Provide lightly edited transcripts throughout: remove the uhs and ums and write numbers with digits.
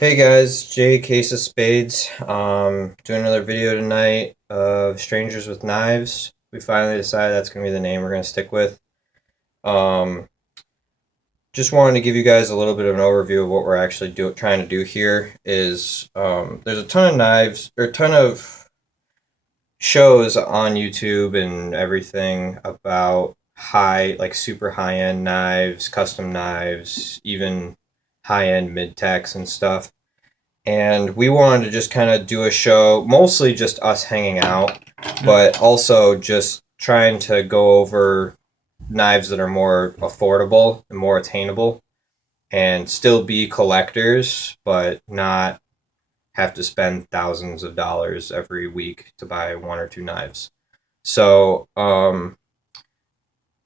Hey guys, Case of Spades. Doing another video tonight of Strangers with Knives. We finally decided that's going to be the name we're going to stick with. Um, just wanted to give you guys a little bit of an overview of what we're actually trying to do here. There's a ton of knives, or a ton of shows on YouTube and everything about super high-end knives, custom knives, even high-end mid-techs and stuff. And we wanted to just kind of do a show, mostly just us hanging out, but also just trying to go over knives that are more affordable and more attainable and still be collectors, but not have to spend thousands of dollars every week to buy one or two knives. So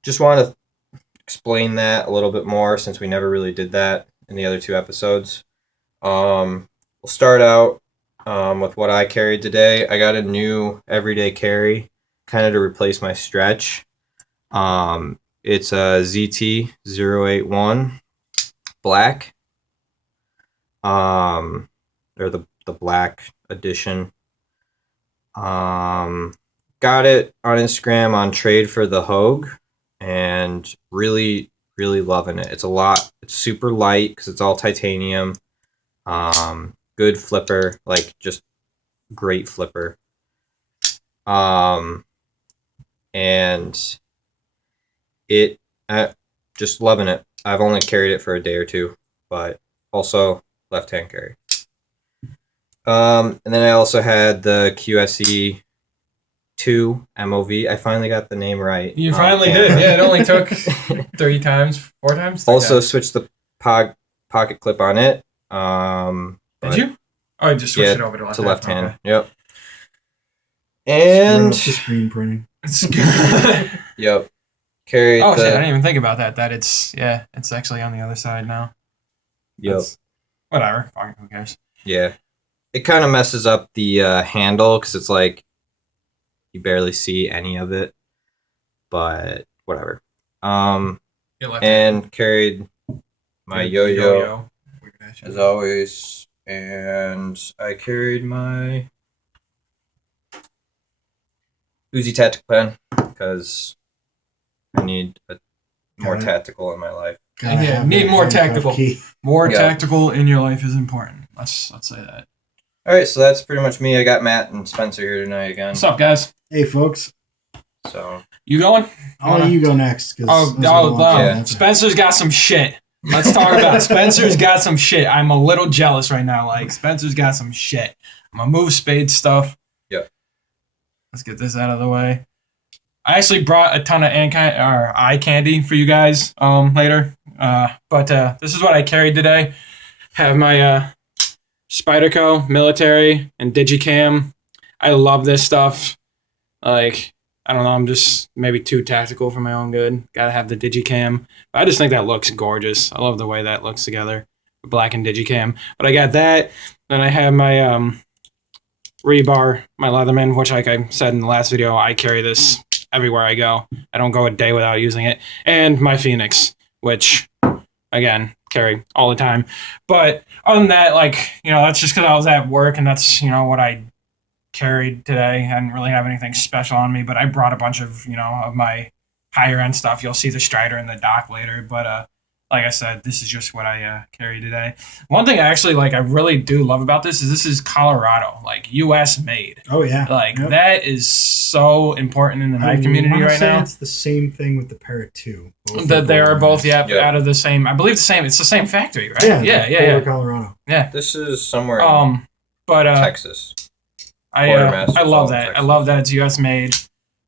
just want to explain that a little bit more since we never really did that in the other two episodes. We'll start out with what I carried today. I got a new everyday carry, kind of to replace my stretch. It's a ZT-081 black, or the black edition. Got it on Instagram on Trade for the Hogue, and really loving it. It's super light because it's all titanium. Good flipper, like just great flipper. And just loving it. I've only carried it for a day or two, but also left-hand carry. And then I also had the QSE 2 MOV. I finally got the name right. You finally did. Yeah, it only took 4 times. Also switched the pocket clip on it. Did you? Oh, I just switched it over to left hand. Okay. Yep. And the screen printing. Yep. Carried. Oh shit! I didn't even think about that. It's actually on the other side now. Yep. Whatever. Fine. Who cares? Yeah. It kind of messes up the handle because it's like you barely see any of it, but whatever. And carried my yo-yo. As always, and I carried my Uzi tactical pen because I need more tactical in my life. Yeah, need more tactical. More tactical in your life is important. Let's say that. All right, so that's pretty much me. I got Matt and Spencer here tonight again. What's up, guys? Hey, folks. So you going? You go next. Spencer's got some shit. Let's talk about it. Spencer's got some shit. I'm a little jealous right now. Like, Spencer's got some shit. I'm going to move Spade stuff. Yep. Let's get this out of the way. I actually brought a ton of eye candy for you guys later. But this is what I carried today. Have my Spyderco military and Digicam. I love this stuff. Like, I don't know, I'm just maybe too tactical for my own good. Gotta have the Digicam. I just think that looks gorgeous. I love the way that looks together. Black and Digicam. But I got that. Then I have my rebar, my Leatherman, which like I said in the last video, I carry this everywhere I go. I don't go a day without using it. And my Phoenix, which, again, carry all the time. But other than that, that's just because I was at work and that's, what I carried today. I didn't really have anything special on me, but I brought a bunch of of my higher end stuff. You'll see the Strider in the dock later, but like I said, this is just what I carry today. One thing I actually I really do love about this is Colorado, US made. Oh yeah, that is so important in the knife community right now. It's the same thing with the Parrot 2. They are both out of the same. I believe it's the same factory, right? Yeah. Colorado. Yeah, this is somewhere in Texas. I love that. Texas. I love that it's US made.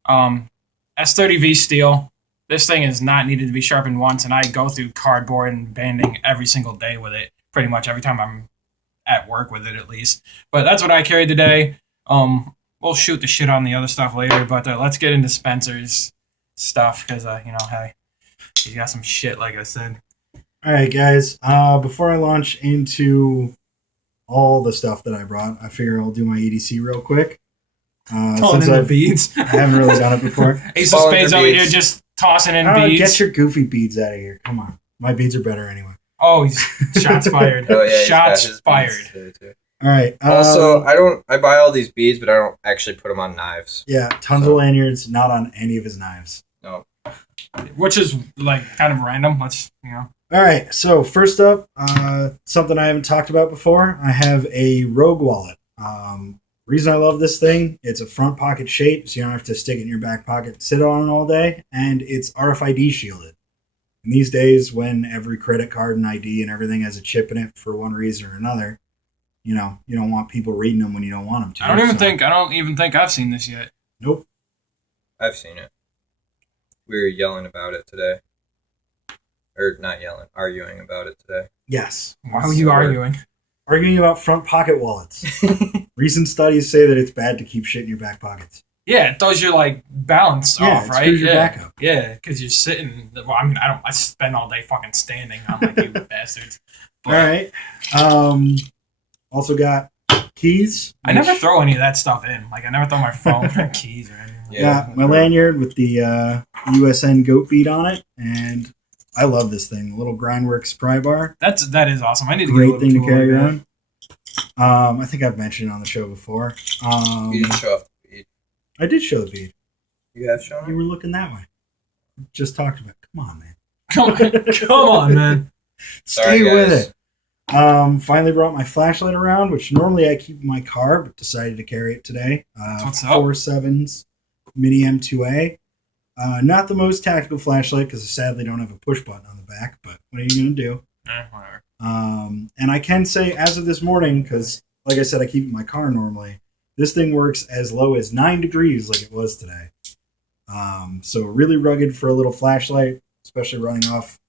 S30V steel. This thing is not needed to be sharpened once, and I go through cardboard and banding every single day with it. Pretty much every time I'm at work with it, at least. But that's what I carried today. We'll shoot the shit on the other stuff later, but let's get into Spencer's stuff because hey, he's got some shit, like I said. All right, guys. Before I launch into all the stuff that I brought, I figure I'll do my EDC real quick. Tossing in the beads. I haven't really done it before. Ace of Spades over here just tossing in beads. Get your goofy beads out of here. Come on. My beads are better anyway. Oh, he's shots fired. Oh yeah, Shots he's got his fired. beads today, too. All right. Also, I buy all these beads, but I don't actually put them on knives. Yeah, tons of lanyards, not on any of his knives. No. Which is like kind of random. Let's All right. So first up, something I haven't talked about before. I have a Rogue wallet. Reason I love this thing, it's a front pocket shape, so you don't have to stick it in your back pocket and sit on it all day, and it's RFID shielded. And these days, when every credit card and ID and everything has a chip in it for one reason or another, you don't want people reading them when you don't want them to. I don't even think I've seen this yet. Nope. I've seen it. We were yelling about it today. Or not yelling, arguing about it today. Yes. Why were you arguing? Arguing about front pocket wallets. Recent studies say that it's bad to keep shit in your back pockets. Yeah, it throws your like balance off, it right? screws your back up. Yeah, because you're sitting. Well, I spend all day fucking standing. I'm like you bastards. But all right. Also got keys. I never throw any of that stuff in. Like I never throw my phone or keys or anything. Yeah, my lanyard with the USN goat bead on it, and I love this thing. The little Grindworks pry bar. That is awesome. I need to great thing to carry around. I think I've mentioned it on the show before. You didn't show off the bead. I did show the bead. You have shown it? You were looking that way. Just talked about it. Come on, man. Come on, man. Stay with it. Finally brought my flashlight around, which normally I keep in my car, but decided to carry it today. What's up? 4.7's Mini M2A. Not the most tactical flashlight because I sadly don't have a push button on the back, but what are you going to do? Whatever. And I can say as of this morning, because like I said, I keep it in my car normally, this thing works as low as 9 degrees like it was today. So really rugged for a little flashlight, especially running off,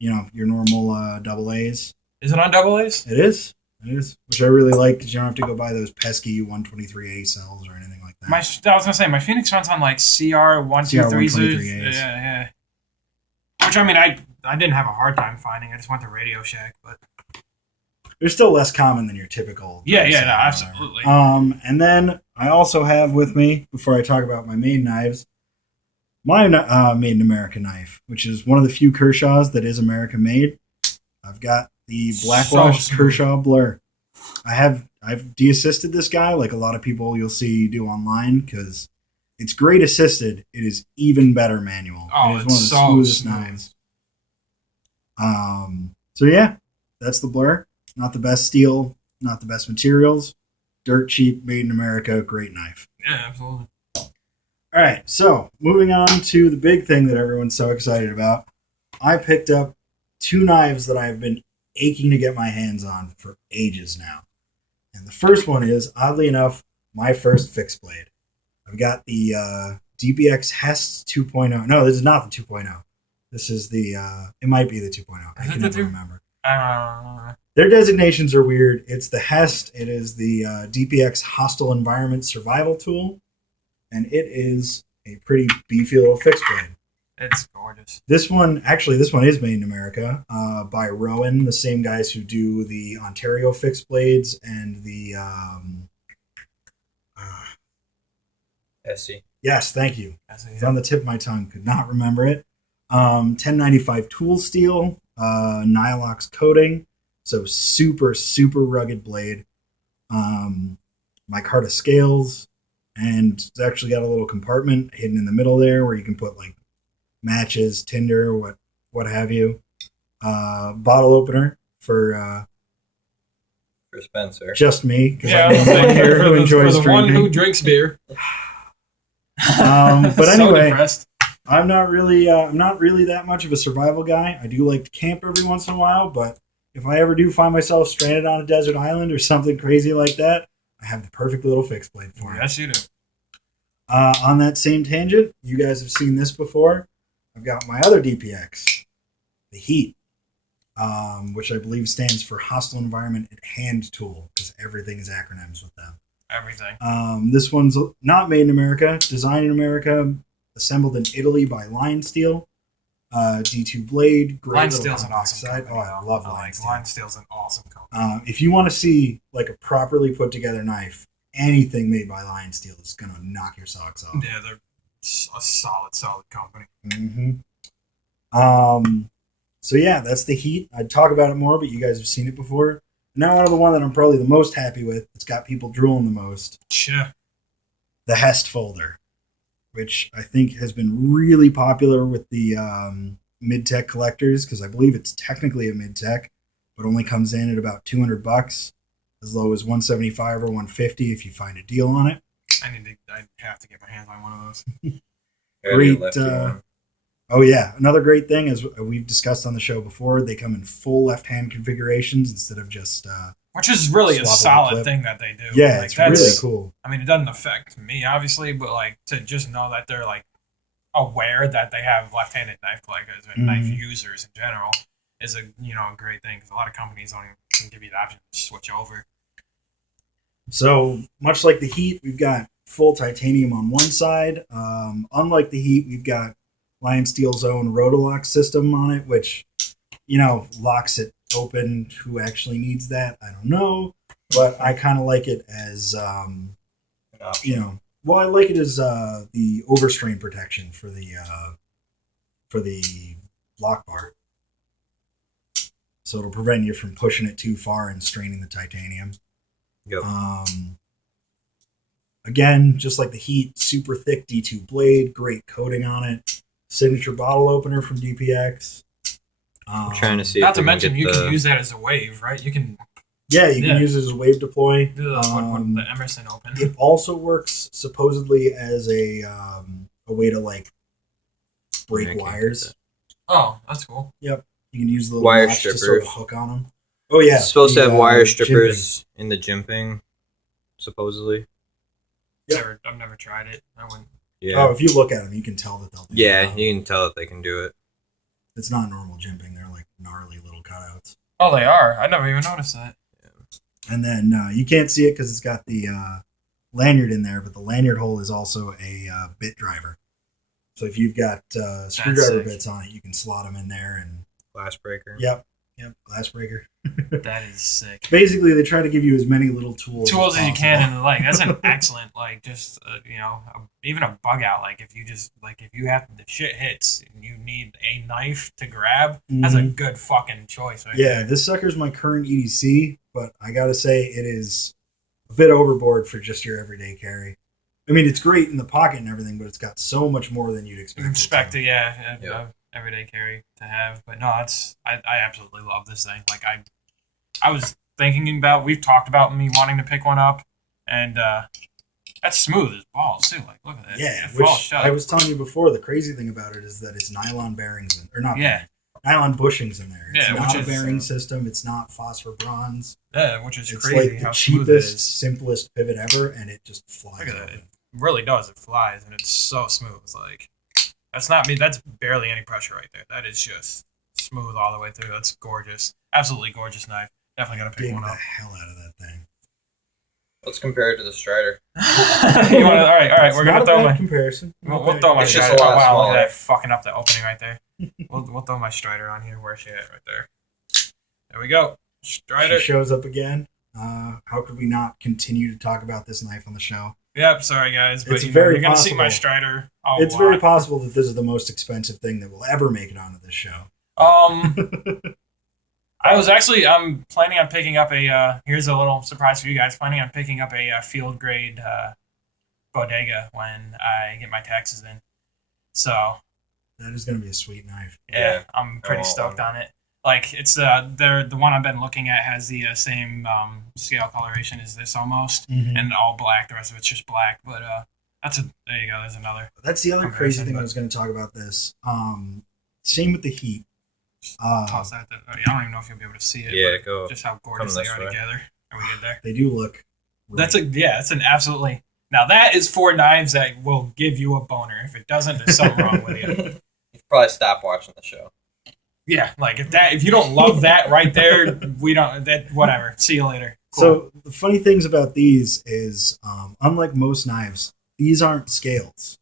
your normal double A's. Is it on double A's? It is, which I really like because you don't have to go buy those pesky 123A cells or anything like that. I was gonna say my Phoenix runs on like CR123s. Yeah. Which I didn't have a hard time finding. I just went to Radio Shack, but they're still less common than your typical. No, absolutely. And then I also have with me, before I talk about my main knives, my Made in America knife, which is one of the few Kershaws that is American made. I've got the Blackwash Kershaw Blur. I've de-assisted this guy like a lot of people you'll see do online because it's great assisted. It is even better manual. Oh, it is one of the smoothest knives. So yeah, that's the Blur. Not the best steel, not the best materials. Dirt cheap, made in America, great knife. Yeah, absolutely. All right, so moving on to the big thing that everyone's so excited about. I picked up 2 knives that I've been aching to get my hands on for ages now. And the first one is, oddly enough, my first fixed blade. I've got the DPX Hest 2.0. No, this is not the 2.0. This is the, it might be the 2.0. I can never remember. Their designations are weird. It's the Hest. It is the DPX Hostile Environment Survival Tool. And it is a pretty beefy little fixed blade. It's gorgeous. This one is made in America by Rowan, the same guys who do the Ontario fixed blades and the SC. Yes, thank you. SC, It's on the tip of my tongue. Could not remember it. 1095 tool steel, Nylox coating, so super, super rugged blade. Micarta scales, and it's actually got a little compartment hidden in the middle there where you can put like matches, tinder, what have you. Bottle opener for Spencer. just me, because Yeah, I'm the one here who enjoys for the one drinking. who drinks beer. But So anyway, depressed. I'm not really that much of a survival guy. I do like to camp every once in a while, but if I ever do find myself stranded on a desert island or something crazy like that, I have the perfect little fixed blade for it. Yes, you do. On that same tangent, you guys have seen this before. I've got my other DPX, the Heat, which I believe stands for Hostile Environment at Hand Tool, because everything is acronyms with them. Everything. This one's not made in America, designed in America, assembled in Italy by Line Steel. D2 blade, great Line little Steel's an compact awesome side. company. Oh, I love Line Steel. Line Steel's an awesome company. If you want to see like a properly put together knife, anything made by Line Steel is gonna knock your socks off. Yeah, they're a solid company. Mm-hmm. So yeah, that's the Heat. I'd talk about it more, but you guys have seen it before. Now on to the one that I'm probably the most happy with. It's got people drooling the most. Sure. The Hest folder, which I think has been really popular with the mid-tech collectors, because I believe it's technically a mid-tech, but only comes in at about $200, as low as $175 or $150 if you find a deal on it. I have to get my hands on one of those. Great. Oh yeah, another great thing is we've discussed on the show before. They come in full left-hand configurations instead of just. Which is really a solid clip. thing that they do. Yeah, like, it's really cool. I mean, it doesn't affect me obviously, but like to just know that they're like aware that they have left-handed knife collectors and knife users in general is a great thing, because a lot of companies don't even give you the option to switch over. So much like the Heat, we've got full titanium on one side. Unlike the Heat, we've got Lion Steel's own Rotolock system on it, which, locks it open. Who actually needs that? I don't know. But I kind of like it as, I like it as the overstrain protection for the lock bar. So it'll prevent you from pushing it too far and straining the titanium. Yep. Again, just like the Heat, super thick D2 blade, great coating on it. Signature bottle opener from DPX. I'm trying to see. Not to mention, you can use that as a wave, right? You can. Yeah, you can use it as a wave deploy. The Emerson open. It also works supposedly as a way to like break wires. Oh, that's cool. Yep, you can use the little wire notch strippers to sort of hook on them. Oh yeah, it's supposed to have wire strippers in the jimping, supposedly. Yep. I've never tried it. I wouldn't. Yeah. Oh, if you look at them, you can tell that they'll do it. You can tell that they can do it. It's not normal jimping. They're like gnarly little cutouts. Oh, they are. I never even noticed that. Yeah. And then you can't see it because it's got the lanyard in there, but the lanyard hole is also a bit driver. So if you've got screwdriver bits on it, you can slot them in there and glass breaker. Yep, glass breaker. That is sick. Basically, they try to give you as many little tools as you can, and like that's an excellent just even a bug out. Like if you have the shit hits and you need a knife to grab, that's a good fucking choice. Right there. This sucker's my current EDC, but I gotta say it is a bit overboard for just your everyday carry. I mean, it's great in the pocket and everything, but it's got so much more than you'd expect. Everyday carry to have. But no, I absolutely love this thing. Like I was thinking about, we've talked about me wanting to pick one up, and that's smooth as balls too. Like look at that. Yeah, which I was telling you before. The crazy thing about it is that it's nylon bearings nylon bushings in there. It's not a bearing system. It's not phosphor bronze. Yeah, which is it's crazy. Like the cheapest, simplest pivot ever, and it just flies. Look at that. It really does. It flies, and it's so smooth. It's like that's not me. That's barely any pressure right there. That is just smooth all the way through. That's gorgeous. Absolutely gorgeous knife. Definitely gotta pick one up. The hell out of that thing. Let's compare it to the Strider. All right. We're gonna throw my comparison. We'll throw my Strider. Oh wow, look at that fucking up the opening right there. We'll throw my Strider on here. Where's she at? Right there. There we go. Strider. She shows up again. How could we not continue to talk about this knife on the show? Yep, sorry guys, but you're gonna see my Strider. It's very possible that this is the most expensive thing that will ever make it onto this show. I'm planning on picking up here's a little surprise for you guys, planning on picking up a field grade bodega when I get my taxes in. So that is going to be a sweet knife. Yeah, I'm pretty stoked on it. Like it's the one I've been looking at has the same scale coloration as this almost, and all black. The rest of it's just black. But there you go. There's another. That's the other crazy thing I was going to talk about this. Same with the Heat. Toss that. I don't even know if you'll be able to see it. Yeah, go. Just how gorgeous they are together. Are we good there? They do look. Right. That's an absolutely. Now that is 4 knives that will give you a boner. If it doesn't, there's something wrong with you. You probably stop watching the show. Yeah, like if you don't love that right there, we don't. That whatever. See you later. Cool. So the funny things about these is, unlike most knives, these aren't scales.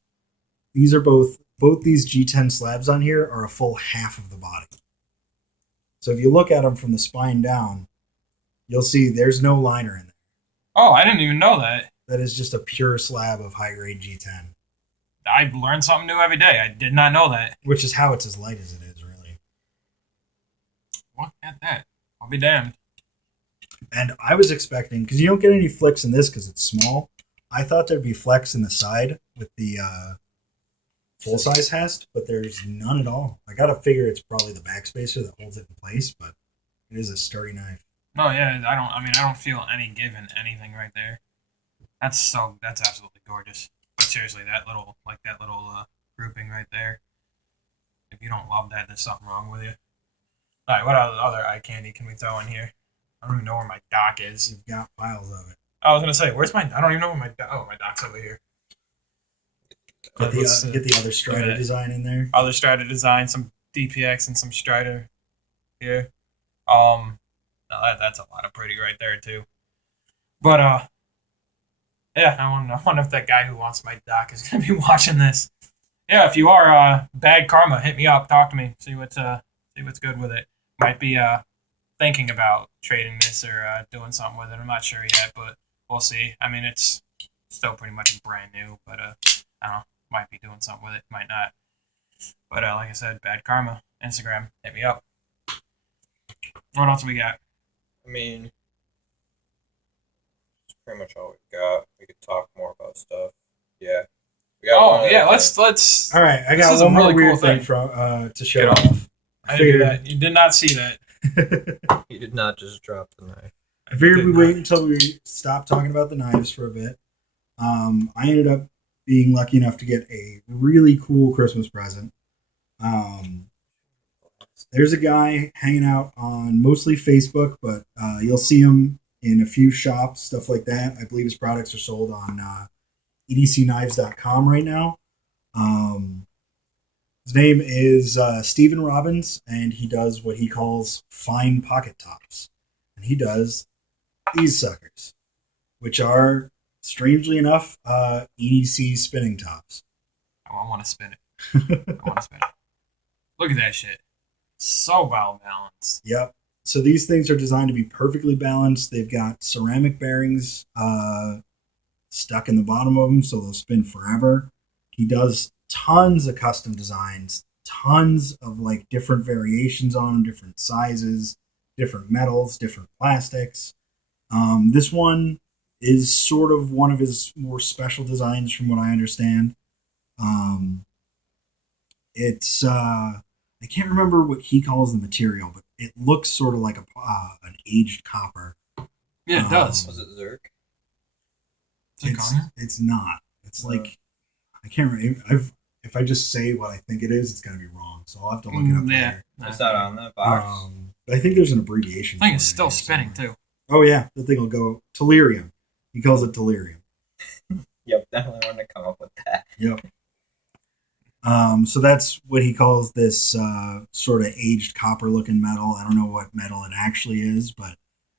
These are both these G10 slabs on here are a full half of the body. So if you look at them from the spine down, you'll see there's no liner in there. Oh, I didn't even know that. That is just a pure slab of high-grade G10. I learn something new every day. I did not know that. Which is how it's as light as it is, really. Look at that. I'll be damned. And I was expecting, because you don't get any flicks in this because it's small. I thought there'd be flex in the side with the full-size hest, but there's none at all. I gotta figure it's probably the backspacer that holds it in place, but it is a sturdy knife. No, yeah, I don't feel any give in anything right there. That's absolutely gorgeous. But seriously, that little grouping right there. If you don't love that, there's something wrong with you. All right, what other eye candy can we throw in here? I don't even know where my dock is. You've got piles of it. I was gonna say, where's my? I don't even know where my. My dock's over here. Get the other Strider design in there. Other Strider design, some DPX and some Strider here. No, that's a lot of pretty right there too. But yeah, I wonder if that guy who wants my dock is gonna be watching this. Yeah, if you are BadxvxKarma, hit me up, talk to me, see what's good with it. Might be thinking about trading this or doing something with it. I'm not sure yet, but we'll see. I mean, it's still pretty much brand new, but I don't know. Might be doing something with it, might not. But like I said, BadxvxKarma, Instagram, hit me up. What else we got? I mean, that's pretty much all we got. We could talk more about stuff. Yeah. We got let's. All right, I got one more weird thing to show off. I didn't do that. You did not see that. You did not just drop the knife. I figured we'd wait until we stopped talking about the knives for a bit. I ended up being lucky enough to get a really cool Christmas present. There's a guy hanging out on mostly Facebook, but you'll see him in a few shops, stuff like that. I believe his products are sold on edcknives.com right now. His name is Stephen Robbins, and he does what he calls fine pocket tops. And he does these suckers, which are, strangely enough, EDC spinning tops. I want to spin it. Look at that shit. So well balanced. Yep. So these things are designed to be perfectly balanced. They've got ceramic bearings stuck in the bottom of them, so they'll spin forever. He does tons of custom designs, tons of like different variations on them, different sizes, different metals, different plastics. This one is sort of one of his more special designs from what I understand. It's I can't remember what he calls the material, but it looks sort of like an aged copper. Yeah, it does. Was it Zerk? It's not. It's like, I can't remember. If I just say what I think it is, it's going to be wrong. So I'll have to look it up later. It's not on that box. I think there's an abbreviation. I think it's still spinning too. Oh yeah, the thing will go Tellurium. He calls it Tellurium. Yep, definitely wanted to come up with that. Yep. So that's what he calls this sort of aged copper-looking metal. I don't know what metal it actually is, but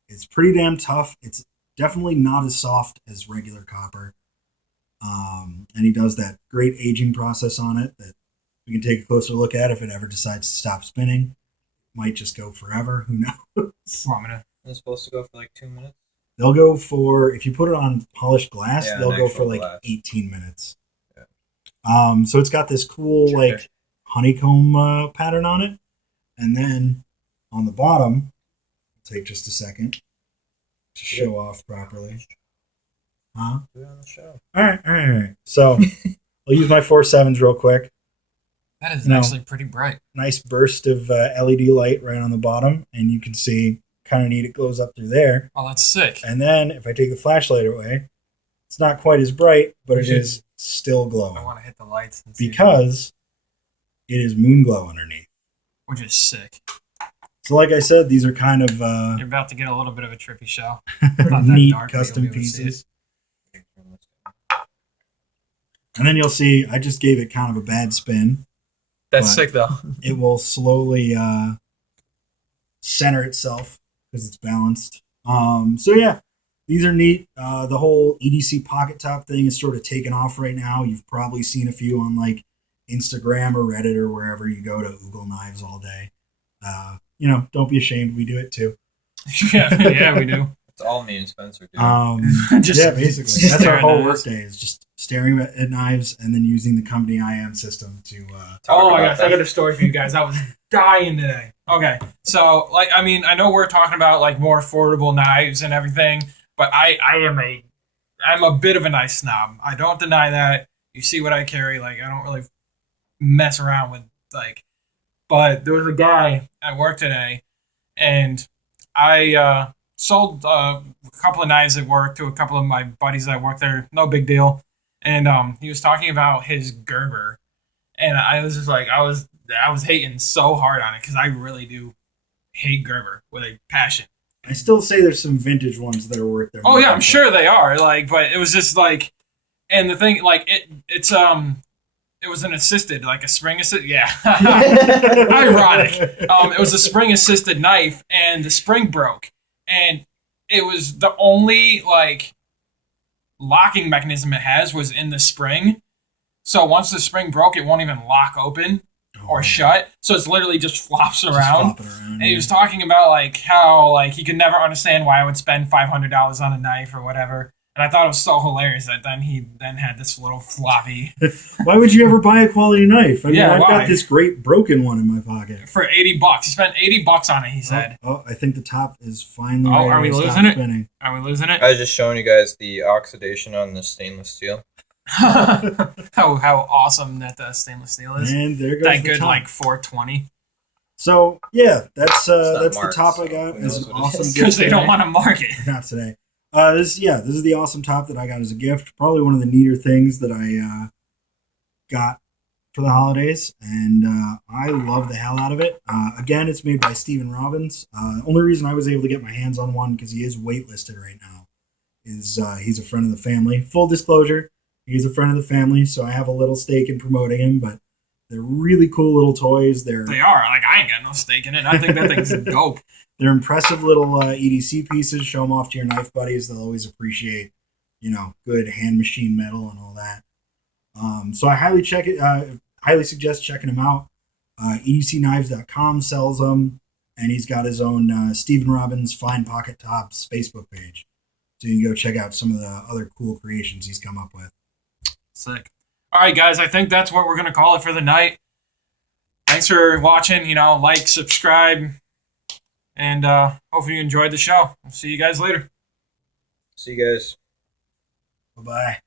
it's pretty damn tough. It's definitely not as soft as regular copper. And he does that great aging process on it that we can take a closer look at if it ever decides to stop spinning. Might just go forever. Who knows? It's supposed to go for like 2 minutes. They'll go for, if you put it on polished glass, they'll go for like glass. 18 minutes. Yeah. So it's got this cool like honeycomb pattern on it. And then on the bottom, take just a second to show off properly. Huh? Do it on the show. All right. So I'll use my 4.7s real quick. That is actually pretty bright. Nice burst of LED light right on the bottom, and you can see, kind of neat, it glows up through there. Oh, that's sick. And then if I take the flashlight away, it's not quite as bright, but it is still glowing. I want to hit the lights and see because it is moon glow underneath. Which is sick. So like I said, these are kind of you're about to get a little bit of a trippy show. Neat dark, custom pieces. And then you'll see I just gave it kind of a bad spin. That's sick though. It will slowly center itself because it's balanced. So yeah, these are neat. The whole EDC pocket top thing is sort of taken off right now. You've probably seen a few on like Instagram or Reddit or wherever you go to Oogle knives all day. Don't be ashamed. We do it too. yeah, we do. It's all me and Spencer do. Basically. That's our whole workday is just staring at knives and then using the company IM system to... Oh my gosh, I got a story for you guys. I was dying today. Okay, so like I mean I know we're talking about like more affordable knives and everything, but I'm a bit of a knife snob. I don't deny that. You see what I carry, like I don't really mess around with like. But there was a guy at work today, and I sold a couple of knives at work to a couple of my buddies that work there. No big deal. And he was talking about his Gerber, and I was just like, I was hating so hard on it because I really do hate Gerber with a passion. I still say there's some vintage ones that are worth their Oh money. yeah, I'm sure they are. Like, but it was just like, and the thing, like, it was an assisted, like a spring assisted. Yeah, ironic. It was a spring assisted knife, and the spring broke, and it was the only like locking mechanism it has was in the spring. So once the spring broke, it won't even lock open or shut. So it's literally just flops around. And he was talking about like how like he could never understand why I would spend $500 on a knife or whatever. And I thought it was so hilarious that then he then had this little floppy. Why would you ever buy a quality knife? I mean, Yeah, I've why? got this great broken one in my pocket. For $80. He spent $80 on it, he said. Oh, I think the top is finally Oh, ready are we to stop losing it? spinning. Are we losing it? I was just showing you guys the oxidation on the stainless steel. how awesome that the stainless steel is. And there goes That the good top. like 420. So yeah, that's not the marked, top I so got. who It's knows an what it awesome is. gift Because they don't today. want to mark it. Not today. This is the awesome top that I got as a gift. Probably one of the neater things that I got for the holidays, and I love the hell out of it. Again, it's made by Steven Robbins. Only reason I was able to get my hands on one because he is waitlisted right now is he's a friend of the family. Full disclosure, he's a friend of the family, so I have a little stake in promoting him. But they're really cool little toys. They are. Like, I ain't got no stake in it. I think that thing's dope. They're impressive little EDC pieces. Show them off to your knife buddies. They'll always appreciate, good hand machine metal and all that. So I highly suggest checking him out. EDCKnives.com sells them, and he's got his own Steven Robbins Fine Pocket Tops Facebook page. So you can go check out some of the other cool creations he's come up with. Sick. All right, guys. I think that's what we're going to call it for the night. Thanks for watching. Like, subscribe, and hopefully you enjoyed the show. I'll see you guys later. See you guys. Bye-bye.